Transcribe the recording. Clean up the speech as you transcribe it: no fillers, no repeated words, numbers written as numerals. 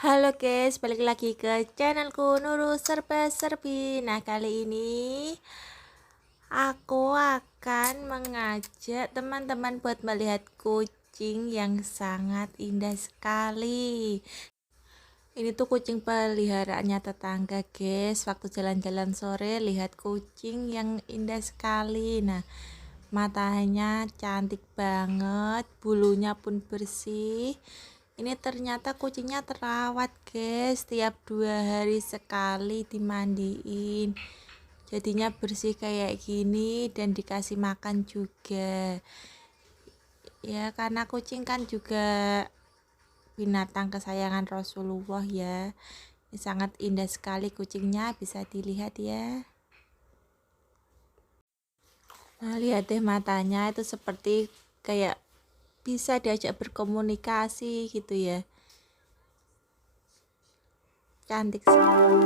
Halo guys, balik lagi ke channelku Nurul Serba Serbi. Nah, kali ini aku akan mengajak teman-teman buat melihat kucing yang sangat indah sekali. Ini tuh kucing peliharaannya tetangga guys. Waktu jalan-jalan sore lihat kucing yang indah sekali. Nah, matanya cantik banget, bulunya pun bersih. Ini ternyata kucingnya terawat guys, tiap 2 hari sekali dimandiin, jadinya bersih kayak gini dan dikasih makan juga ya, karena kucing kan juga binatang kesayangan Rasulullah ya. Ini sangat indah sekali kucingnya, bisa dilihat ya. Nah, lihat deh matanya itu seperti kayak bisa diajak berkomunikasi gitu ya, cantik sekali.